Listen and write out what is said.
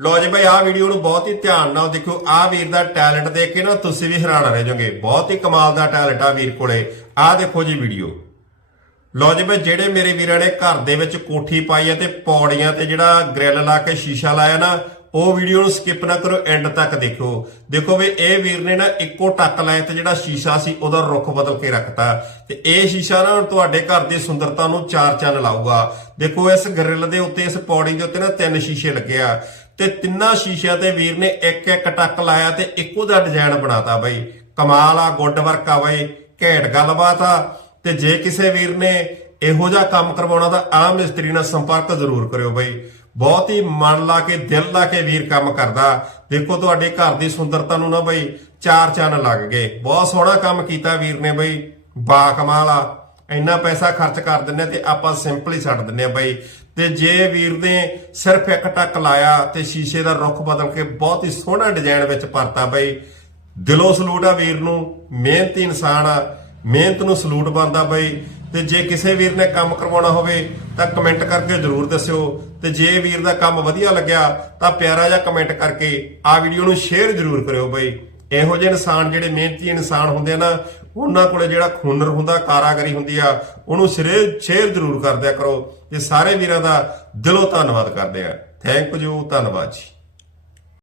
ਲੋ ਜੀ ਭਾਈ ਆਹ ਵੀਡੀਓ ਨੂੰ ਬਹੁਤ ਹੀ ਧਿਆਨ ਨਾਲ ਦੇਖਿਓ। ਆਹ ਵੀਰ ਦਾ ਟੈਲੈਂਟ ਦੇਖ ਕੇ ਨਾ ਤੁਸੀਂ ਵੀ ਹੈਰਾਨ ਰਹਿ ਜਾਓਗੇ। ਬਹੁਤ ਹੀ ਕਮਾਲ ਦਾ ਟੈਲੈਂਟ ਆ ਵੀਰ ਕੋਲੇ। ਆਹ ਦੇਖੋ ਜੀ ਵੀਡੀਓ ਲੋ ਜੀ ਭਾਈ ਜਿਹੜੇ ਮੇਰੇ ਵੀਰਾਂ ਨੇ ਘਰ ਦੇ ਵਿੱਚ ਕੋਠੀ ਪਾਈ ਹੈ ਤੇ ਪੌੜੀਆਂ ਤੇ ਜਿਹੜਾ ਗ੍ਰਿਲ ਲਾ ਕੇ ਸ਼ੀਸ਼ਾ ਲਾਇਆ ਨਾ, ਉਹ ਵੀਡੀਓ ਨੂੰ ਸਕਿਪ ਨਾ ਕਰੋ ਐਂਡ ਤੱਕ ਦੇਖੋ ਦੇਖੋ ਵੀ ਇਹ ਵੀਰ ਨੇ ਨਾ ਇੱਕੋ ਟੱਕ ਲਾਇਆ ਤੇ ਜਿਹੜਾ ਸ਼ੀਸ਼ਾ ਸੀ, ਉਹਦਾ ਰੁੱਖ ਬਦਲ ਕੇ ਰੱਖਤਾ। ਤੇ ਇਹ ਸ਼ੀਸ਼ਾ ਨਾ ਤੁਹਾਡੇ ਘਰ ਦੀ ਸੁੰਦਰਤਾ ਨੂੰ ਚਾਰ ਚੰਨ ਲਾਊਗਾ। ਦੇਖੋ, ਇਸ ਗ੍ਰਿਲ ਦੇ ਉੱਤੇ, ਇਸ ਪੌੜੀ ਦੇ ਉੱਤੇ ਨਾ ਤਿੰਨ ਸ਼ੀਸ਼ੇ ਲੱਗੇ ਆ। ਤੇ ਤਿੰਨਾਂ ਸ਼ੀਸ਼ਿਆਂ ਤੇ ਵੀਰ ਨੇ ਇੱਕ ਇੱਕ ਟੱਕ ਲਾਇਆ ਤੇ ਇੱਕੋ ਦਾ ਡਿਜ਼ਾਈਨ ਬਣਾਤਾ ਬਈ। ਕਮਾਲ ਆ ਗੁੱਡ ਵਰਕ ਆ ਬਈ। ਘੈਂਟ ਗੱਲਬਾਤ ਆ। ਤੇ ਜੇ ਕਿਸੇ ਵੀਰ ਨੇ ਇਹੋ ਜਿਹਾ ਕੰਮ ਕਰਵਾਉਣਾ ਤਾਂ ਆਹ ਮਿਸਤਰੀ ਨਾਲ ਸੰਪਰਕ ਜ਼ਰੂਰ ਕਰਿਓ ਬਈ। ਬਹੁਤ ਹੀ ਮਨ ਲਾ ਕੇ, ਦਿਲ ਲਾ ਕੇ ਵੀਰ ਕੰਮ ਕਰਦਾ। ਦੇਖੋ ਤੁਹਾਡੇ ਘਰ ਦੀ ਸੁੰਦਰਤਾ ਨੂੰ ਨਾ ਬਈ ਚਾਰ ਚੰਨ ਲੱਗ ਗਏ। ਬਹੁਤ ਸੋਹਣਾ ਕੰਮ ਕੀਤਾ ਵੀਰ ਨੇ ਬਈ। ਬਾ ਕਮਾਲ ਆ। ਇੰਨਾ ਪੈਸਾ ਖਰਚ ਕਰ ਦਿੰਨੇ ਤੇ ਆਪਾਂ ਸਿੰਪਲੀ ਛੱਡ ਦਿੰਨੇ ਆ ਬਈ। ਤੇ ਜੇ ਵੀਰ ਨੇ ਸਿਰਫ ਇੱਕ ਟੱਕ ਲਾਇਆ ਤੇ ਸ਼ੀਸ਼ੇ ਦਾ ਰੁੱਖ ਬਦਲ ਕੇ ਬਹੁਤ ਹੀ ਸੋਹਣਾ ਡਿਜ਼ਾਈਨ ਵਿੱਚ ਪਰਤਾ ਬਈ। ਦਿਲੋਂ ਸਲੂਟ ਆ ਵੀਰ ਨੂੰ, ਮਿਹਨਤੀ ਇਨਸਾਨ ਆ, ਮਿਹਨਤ ਨੂੰ ਸਲੂਟ ਬੰਦਾ ਬਈ। ਤੇ ਜੇ ਕਿਸੇ ਵੀਰ ਨੇ ਕੰਮ ਕਰਵਾਉਣਾ ਹੋਵੇ ਤਾਂ ਕਮੈਂਟ ਕਰਕੇ ਜਰੂਰ ਦੱਸਿਓ। ਤੇ ਜੇ ਵੀਰ ਦਾ ਕੰਮ ਵਧੀਆ ਲੱਗਿਆ ਤਾਂ ਪਿਆਰਾ ਜਿਹਾ ਕਮੈਂਟ ਕਰਕੇ ਆ ਵੀਡੀਓ ਨੂੰ ਸ਼ੇਅਰ ਜਰੂਰ ਕਰਿਓ ਬਈ। ਇਹੋ ਜਿਹੇ ਇਨਸਾਨ ਜਿਹੜੇ ਮਿਹਨਤੀ ਇਨਸਾਨ ਹੁੰਦੇ ਆ ਨਾ ਉਹਨਾਂ ਕੋਲੇ ਜਿਹੜਾ ਹੁਨਰ ਹੁੰਦਾ, ਕਾਰਾਗਰੀ ਹੁੰਦੀ ਆ, ਉਹਨੂੰ ਸਿਰੇ ਸ਼ੇਅਰ ਜਰੂਰ ਕਰਦਿਆ ਕਰੋ। ਤੇ ਸਾਰੇ ਵੀਰਾਂ ਦਾ ਦਿਲੋਂ ਧੰਨਵਾਦ ਕਰਦੇ ਆ। ਥੈਂਕ ਯੂ ਧੰਨਵਾਦ ਜੀ।